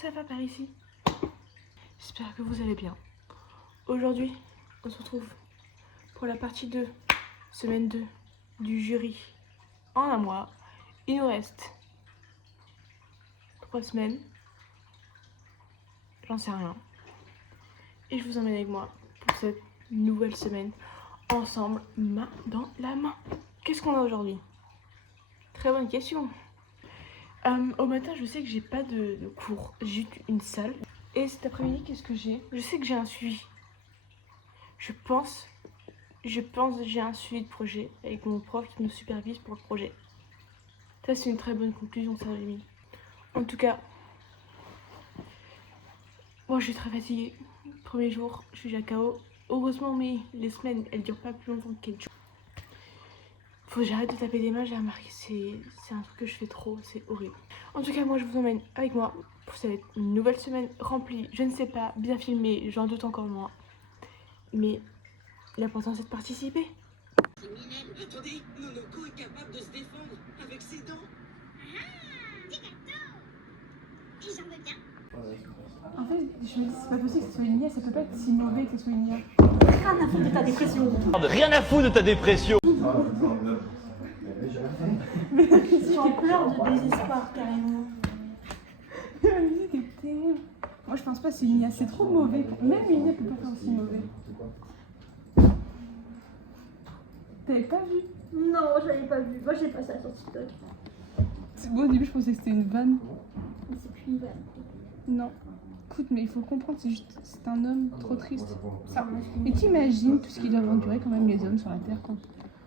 ça va par ici? J'espère que vous allez bien. Aujourd'hui, on se retrouve pour la partie 2, semaine 2 du jury. En un mois, il nous reste 3 semaines. J'en sais rien. Et je vous emmène avec moi pour cette nouvelle semaine. Ensemble, main dans la main. Qu'est-ce qu'on a aujourd'hui? Très bonne question. Au matin, je sais que j'ai pas de cours, j'ai juste une salle. Et cet après-midi, qu'est-ce que j'ai? Je sais que j'ai un suivi. Je pense que j'ai un suivi de projet avec mon prof qui me supervise pour le projet. Ça, c'est une très bonne conclusion, ça, Rémi. En tout cas, moi, je suis très fatiguée. Premier jour, je suis déjà KO. Heureusement, mais les semaines, elles durent pas plus longtemps que 4 jours. Faut que j'arrête de taper des mains, j'ai remarqué, c'est un truc que je fais trop, c'est horrible. En tout cas, moi, je vous emmène avec moi pour cette nouvelle semaine remplie, je ne sais pas, bien filmée, j'en doute encore moins. Mais l'important, c'est de participer. Attendez, Nonoko est capable de se défendre avec ses dents. Ah, des gâteaux. Et j'en veux bien. En fait, je me dis, c'est pas possible que ce soit une IA, ça peut pas être si mauvais que ce soit une IA. Rien à foutre de ta dépression. Rien à foutre de ta dépression. Je suis en pleurs de désespoir, carrément. La musique est terrible. Moi, je pense pas que c'est une IA, c'est trop mauvais. Même une IA peut pas faire aussi mauvais. T'avais pas vu? Non, j'avais pas vu. Moi, j'ai pas ça sur TikTok. Moi, au début, je pensais que c'était une vanne. Mais c'est plus une vanne. Non. Écoute, mais il faut comprendre, c'est un homme trop triste. Ça. Et t'imagines tout ce qu'ils doivent endurer quand même les hommes sur la Terre, quoi.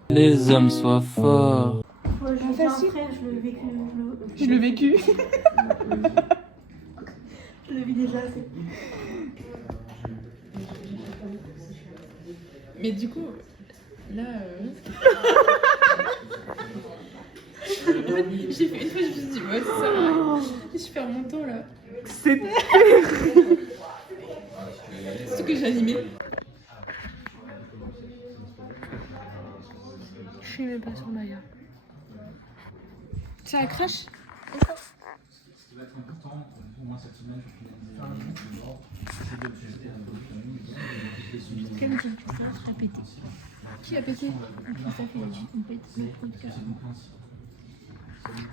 Les hommes soient forts. Moi, j'ai un Facile. frère, je l'ai vécu. Je l'ai vécu. Je l'ai vu déjà, c'est... Mais du coup, là... j'ai fait une fois, je me suis dit, ouais, c'est ça. Je perds mon temps, là. C'est... C'est ce que j'ai animé. Je suis même pas sur Maya. Ça crache? Ce qui va être important pour moi cette semaine, c'est de tester un peu Comme j'ai fait ça, a pété. Qui a pété? Ça fait une petite podcast.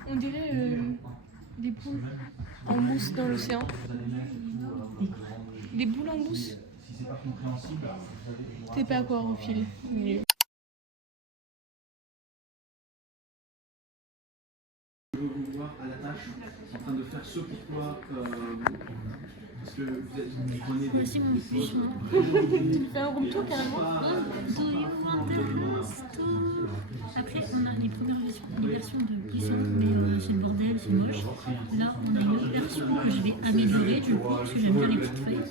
On dirait des poules en mousse dans l'océan. Des boules en mousse. Si c'est pas compréhensible, T'es pas aquarophile. Nul. je veux vous voir à la tâche, en train de faire ce pourquoi, parce que vous prenez des... Voici mon jugement. Tu fais un room tour carrément? Do you want the most? Après, on a les premières versions de Buisson, mais c'est le bordel, c'est moche. Là, on a une autre version que je vais améliorer, du coup, parce que j'aime bien les petites feuilles.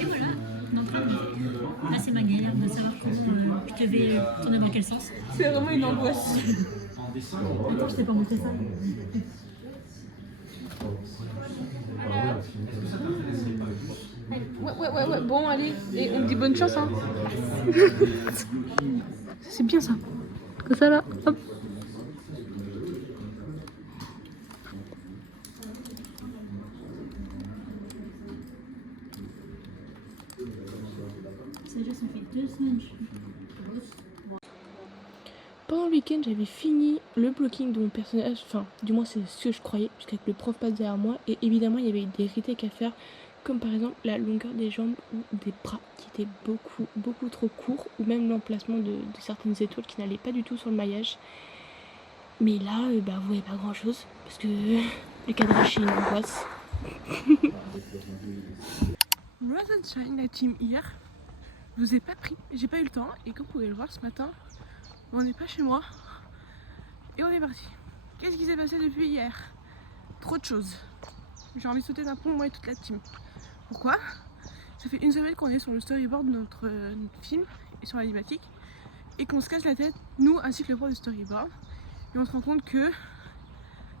Et voilà, donc là, c'est ma galère de savoir comment je devais tourner dans quel sens. C'est vraiment une angoisse. Attends, je t'ai pas montré ça. Ouais, bon, allez. Et on me dit bonne chance, hein. C'est bien ça. Comme ça, là, hop. Déjà, ça fait 2 semaines que je bosse. Pendant le week-end, j'avais fini le blocking de mon personnage, enfin, du moins c'est ce que je croyais, puisqu'avec le prof passe derrière moi, et évidemment il y avait des retakes à faire, comme par exemple la longueur des jambes ou des bras qui étaient beaucoup trop courts, ou même l'emplacement de certaines étoiles qui n'allaient pas du tout sur le maillage. Mais là, vous voyez pas grand chose, parce que le cadrage c'est une angoisse. Rise and Shine, la team hier, je vous ai pas pris, j'ai pas eu le temps, et comme vous pouvez le voir ce matin, on n'est pas chez moi et on est parti. Qu'est-ce qui s'est passé depuis hier? Trop de choses. J'ai envie de sauter d'un pont, moi et toute la team. Pourquoi? Ça fait une semaine qu'on est sur le storyboard de notre film et sur l'animatique et qu'on se casse la tête, nous ainsi que le prof du storyboard. Et on se rend compte que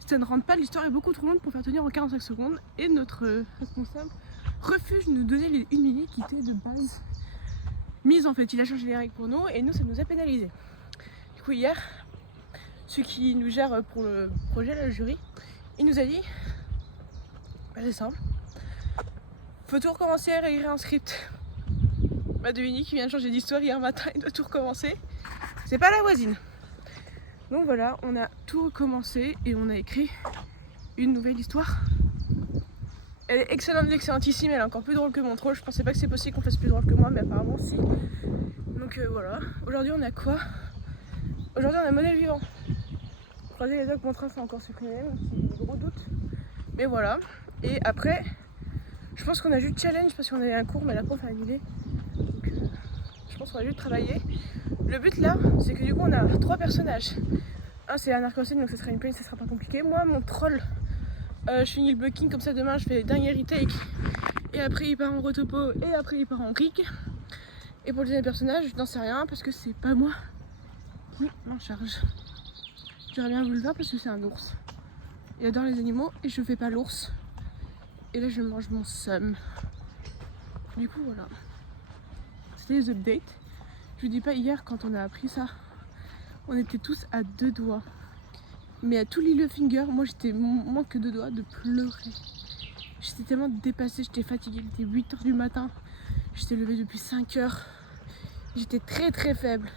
si ça ne rentre pas, l'histoire est beaucoup trop longue pour faire tenir en 45 secondes et notre responsable refuse de nous donner les 1 minute qui étaient de base mise en fait. Il a changé les règles pour nous et nous ça nous a pénalisé. Du coup hier, celui qui nous gère pour le projet, le jury, il nous a dit, c'est simple, Faut tout recommencer et réécrire un script. Bah Devini qui vient de changer d'histoire hier matin, il doit tout recommencer. C'est pas la voisine. Donc voilà, on a tout recommencé et on a écrit une nouvelle histoire. Elle est excellentissime, elle est encore plus drôle que mon troll. Je pensais pas que c'est possible qu'on fasse plus drôle que moi, mais apparemment si. Donc voilà, aujourd'hui on a quoi? Aujourd'hui on a modèle vivant. Croisez les doigts que mon train sera encore supprimé, même si j'ai des gros doutes. Mais voilà, et après, je pense qu'on a juste challenge parce qu'on avait un cours mais la prof a annulé. Donc je pense qu'on va juste travailler. Le but là, c'est que du coup on a 3 personnages. Un c'est un arc-en-ciel, donc ça sera une plane, ça sera pas compliqué. Moi mon troll, je finis le blocking comme ça demain, je fais le dernier retake. Et après il part en retopo et après il part en rig. Et pour le deuxième personnage, je n'en sais rien parce que c'est pas moi qui m'en charge. J'aurais bien voulu le faire parce que c'est un ours. Il adore les animaux et je fais pas l'ours. Et là je mange mon seum. Du coup voilà. C'était les updates. Je vous dis pas, hier quand on a appris ça, on était tous à 2 doigts. Mais à tout Littlefinger, moi j'étais moins que 2 doigts de pleurer. J'étais tellement dépassée, j'étais fatiguée, il était 8h du matin. J'étais levée depuis 5h. J'étais très très faible.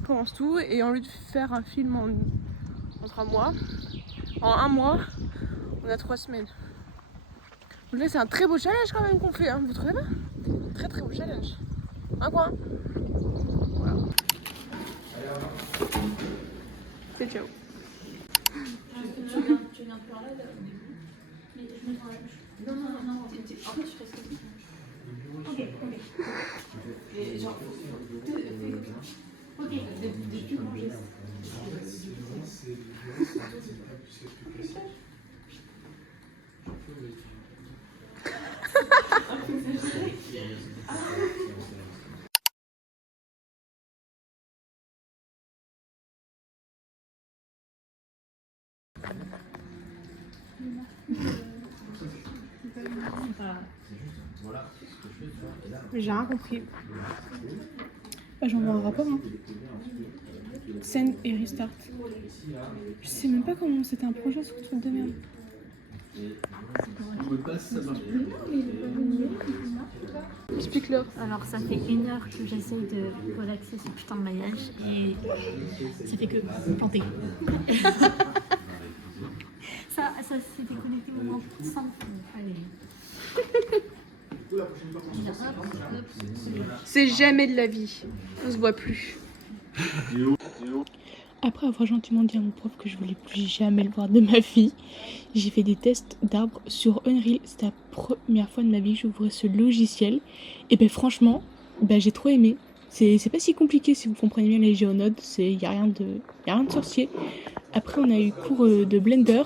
On commence tout et au lieu de faire un film entre un mois, en 1 mois, on a 3 semaines. Donc là c'est un très beau challenge quand même qu'on fait, hein, vous trouvez pas? Très très beau challenge. Un coin. Voilà. C'est ciao. Tu viens plus en live au début, mais je me prends la bouche. Non, en fait je fais ce que tu veux. Ok. Et genre, ok, des plus grands gestes. Mais j'ai rien compris. Bah, j'envoie un rapport. Hein. Send et restart. Je sais même pas comment c'était un projet ce truc de merde. Explique-leur. Alors ça fait 1 heure que j'essaye de relaxer ce putain de maillage et ça fait que planter. ça s'était connecté au moins 5 fois. Allez. C'est jamais de la vie. On se voit plus. Après avoir gentiment dit à mon prof que je voulais plus jamais le voir de ma vie, j'ai fait des tests d'arbres sur Unreal. C'était la première fois de ma vie que j'ouvrais ce logiciel. Et ben franchement, j'ai trop aimé. C'est pas si compliqué si vous comprenez bien les géonodes. Il n'y a rien de sorcier. Après on a eu cours de Blender.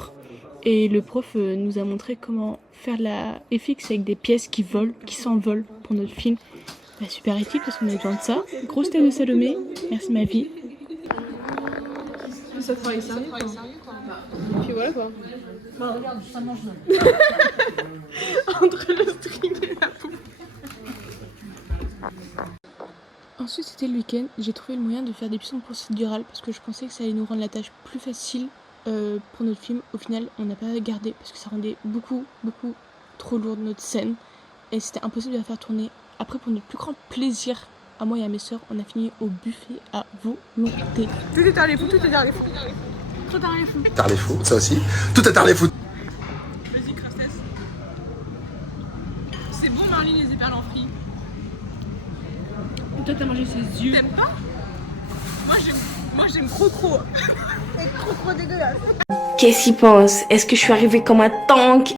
Et le prof nous a montré comment faire la FX avec des pièces qui volent, qui s'envolent pour notre film. Super utile parce qu'on a besoin de ça. Grosse tête de Salomé, merci ma vie. Ça travaille sérieux quoi. Puis voilà quoi. Bah regarde, ça mange là. Entre le stream et la poule. Ensuite c'était le week-end, j'ai trouvé le moyen de faire des missions procédurales parce que je pensais que ça allait nous rendre la tâche plus facile. Pour notre film, au final on n'a pas gardé parce que ça rendait beaucoup trop lourd notre scène et c'était impossible de la faire tourner. Après pour notre plus grand plaisir à moi et à mes soeurs, on a fini au buffet à volonté. Tout est tard les fous, tout est tard les fous. Trop tard les fous. Tard les fous, ça aussi. Tout est tard les fous. Vas-y Crustess. C'est bon Marline les éperles en frits. Toi t'as mangé ses yeux. T'aimes pas? Moi j'aime trop. C'est trop dégueulasse. Qu'est-ce qu'il pense? Est-ce que je suis arrivée comme un tank?